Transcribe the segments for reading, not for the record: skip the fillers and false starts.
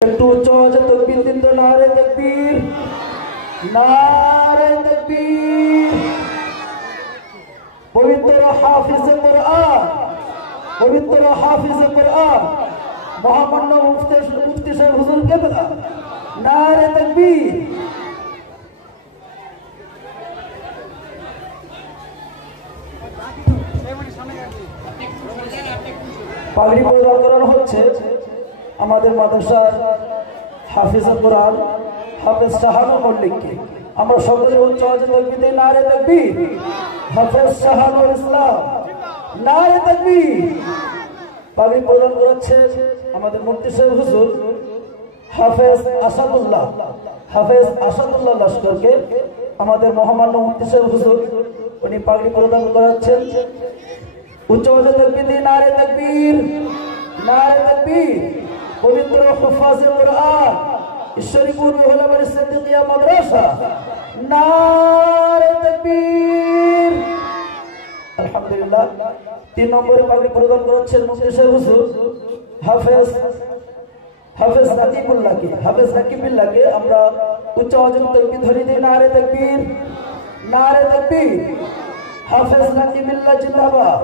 একটু উচ্চ আওয়াজে তাকবীর দিন তো। নারে তাকবীর, নারে তাকবীর। পবিত্র হাফিজে কোরআন, পবিত্র হাফিজে কোরআন মহামান্য মুফতি সাহেব হুজুর কেবলা, নারে তাকবীর। পাগড়ি প্রদান করানো হচ্ছে আমাদের মাদ্রাসার হাফিজে কোরআন হাফেজ শাহানুর মল্লিককে। আমরা সকলে উচ্চ আওয়াজে তাকবীর দেই, নারে তাকবীর। হাফেজ শাহানুর ইসলাম, নারে তাকবীর। পাগড়ি প্রদান করাচ্ছে আমাদের মুফতি সাহেব হুজুর হাফেজ আসাদুল্লাহ, হাফেজ আসাদুল্লাহ লস্করকে। আমাদের মহামান্য মুফতি সাহেব হুজুর উনি পাগড়ি প্রদান করাচ্ছেন। উচ্চ আওয়াজে তাকবীর দিই, নারে তাকবীর, নারে তাকবীর। পবিত্র হুফাজে কোরআন ঈশ্বরীপুর মহল্লা বাড়ি সিদ্দিকিয়া মাদ্রাসা, নারে তাকবীর। আলহামদুলিল্লাহ। 3 নম্বরে পাগড়ি প্রদান করাচ্ছেন মুফতি সাহেব হুজুর হাফেজ রাকিবুল্লাহকে। হাফেজ রাকিবুল্লাহকে আমরা উচ্চ আওয়াজে তাকবীর ধরে দিই, নারে তাকবীর, নারে তাকবীর। হাফেজ রাকিবুল্লাহ জিন্দাবাদ,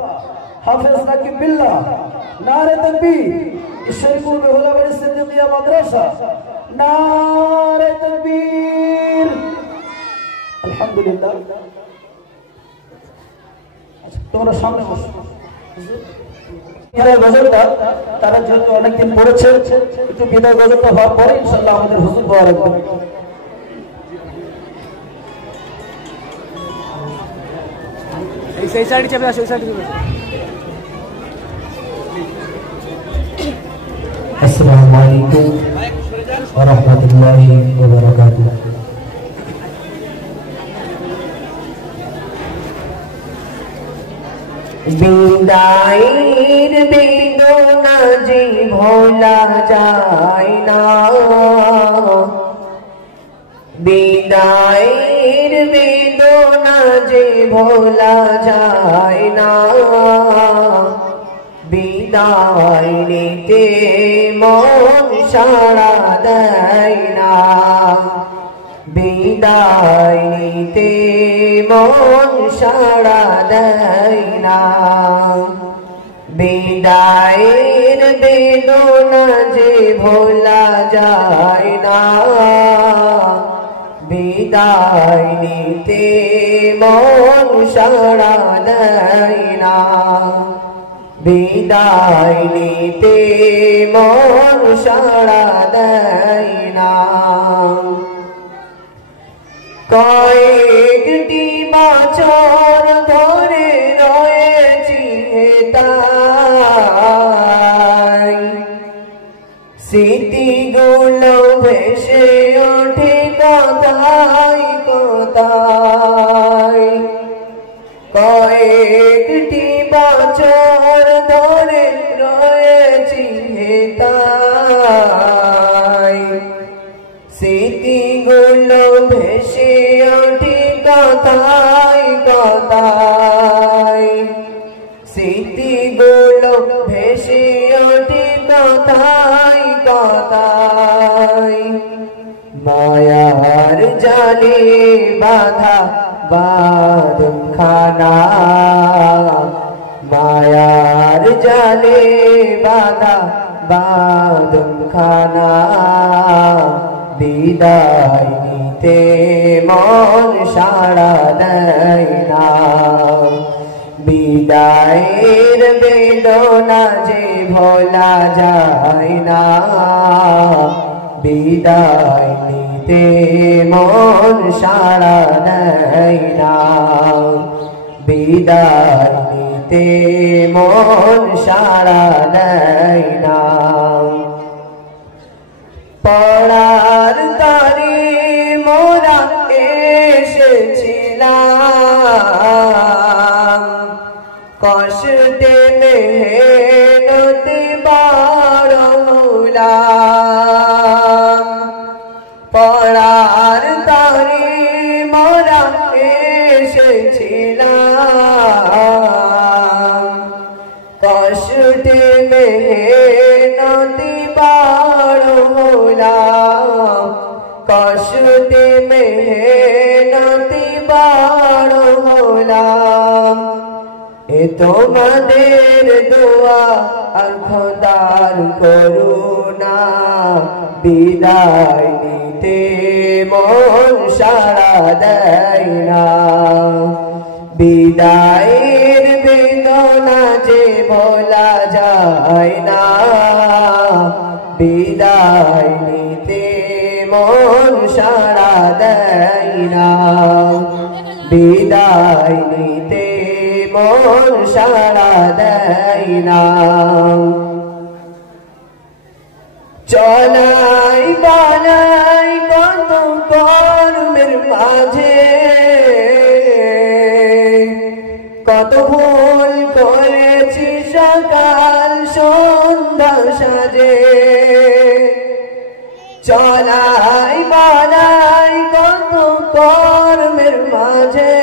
হাফেজ রাকিবুল্লাহ, নারে তাকবীর। ঈশ্বরীপুর মহল্লা বাড়ি সিদ্দিকিয়া মাদ্রাসা, নারে তাকবীর। আলহামদুলিল্লাহ। তোমরা সামনে বসো। গজলটা তারা যেহেতু অনেকদিন পড়েছে, একটু বিদায় গজলটা হওয়ার পরে ইনশাল্লাহ আমাদের হুজুর দোয়া রাখবেন। সেই সাইডে চেপে আসো, ওই সাইডে চেপে। আসসালামু আলাইকুম ওয়া রাহমাতুল্লাহি ওয়া বারাকাতুহু। বিদায়ের বেদনা যে ভোলা যায় না, বিদায়ের বেদনা যে ভোলা যায় না, বিদায় নিতে মন সাড়া দেয় না, বিদায় নিতে মন সাড়া দেয় না, বিদায়ের বেদনা যে ভোলা যায় না, বিদায় নিতে মন সাড়া দেয় না, বিদায় নিতে মন সাড়া দেয় না। কয়েকটি বছর ধরে রয়েছি তাই, স্মৃতিগুলো ভেসে ওঠে কোথায় কোথায়, কয়েকটি বছর ধরে রয়েছি তাই, স্মৃতিগুলো ভেসে ওঠে কোথায় কোথায়, স্মৃতিগুলো ভেসে ওঠে কোথায় কোথায়, মায়ার জালে বাঁধা বাঁধনখানা, মায়ার জালে বাঁধা বাঁধনখানা, বিদায় নিতে মন সাড়া দেয় না, বিদায়ের বেদনা যে ভোলা যায় না, বিদায় নিতে মন সাড়া দেয় না, বিদায় নিতে মন সাড়া দেয় না। পড়ার তারে মোরা এসেছিলাম, কষ্টে মেহনতে বড় হলাম, পড়ার তারে মোরা এসেছিলাম, কষ্টে মেহনতে বড় হলাম কষ্টে মেহনতি বড় হলাম এ তোমাদের দোয়া আর খোদার করুণা বিদায় নিতে মন সাড়া দেয় না বিদায়ের বেদনা যে বলা যায় না বিদায় নিতে মন সাড়া দেয় না বিদায় নিতে মন সাড়া দেয় না চলাই বানাই কত কর্মের মাঝে কত ভুল করেছি সকাল সন্ধ্যা সাজে চলাই বানাই কত কর্মের মাঝে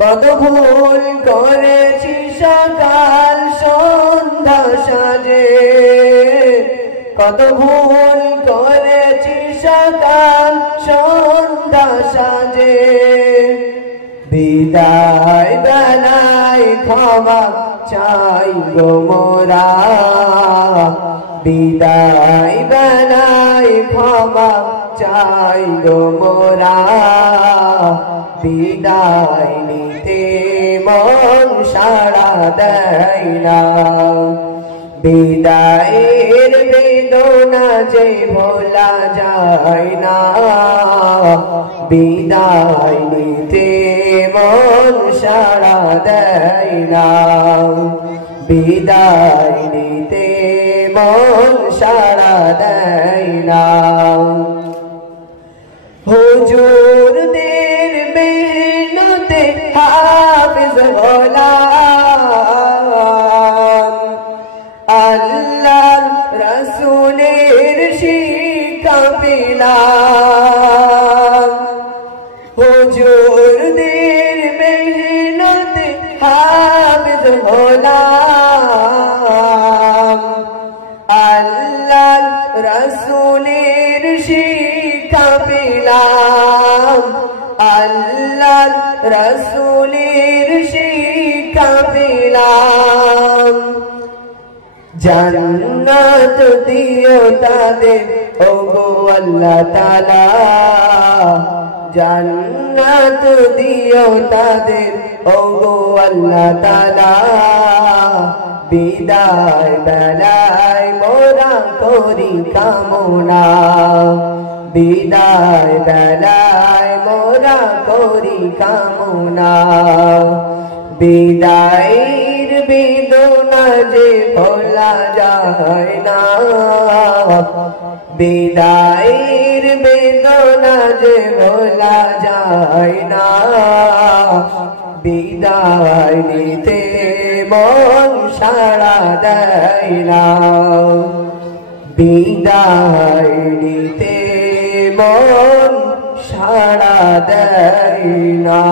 কত ভুল করেছি সকাল সন্ধ্যা সাজে কত ভুল করেছি সকাল সন্ধ্যা সাজে বিদায় বেলায় ক্ষমা চাই গো মোরা বিদায় বেলায় ক্ষমা চাই গো মোরা বিদায় নিতে মন সাড়া দেয় না বিদায়ের বেদনা যে ভোলা যায় না বিদায় নিতে মন সাড়া দেয় না বিদায় নিতে মন সাড়া দেয় না হুজুরদের মেহনতে হাফেজ হলাম আল্লাহর রাসূলের শিক্ষা পেলাম হুজুরদের মেহনতে হাফেজ হলাম আল্লাহর রাসূলের শিক্ষা পেলাম আল্লাহর রাসূলের শিক্ষা পেলাম জান্নাত দিও তাদের ওগো আল্লাহ তাআলা জান্নাত দিও তাদের ওগো আল্লাহ তাআলা বিদায় বেলায় মোরা করি কামনা বিদায় বেলায় মোরা করি কামনা বিদায়ের বেদনা যে ভোলা যায় না বিদায়ের বেদনা যে ভোলা যায় না বিদায় নিতে মন সাড়া দেয় না বিদায় নিতে মন সাড়া দেয় না।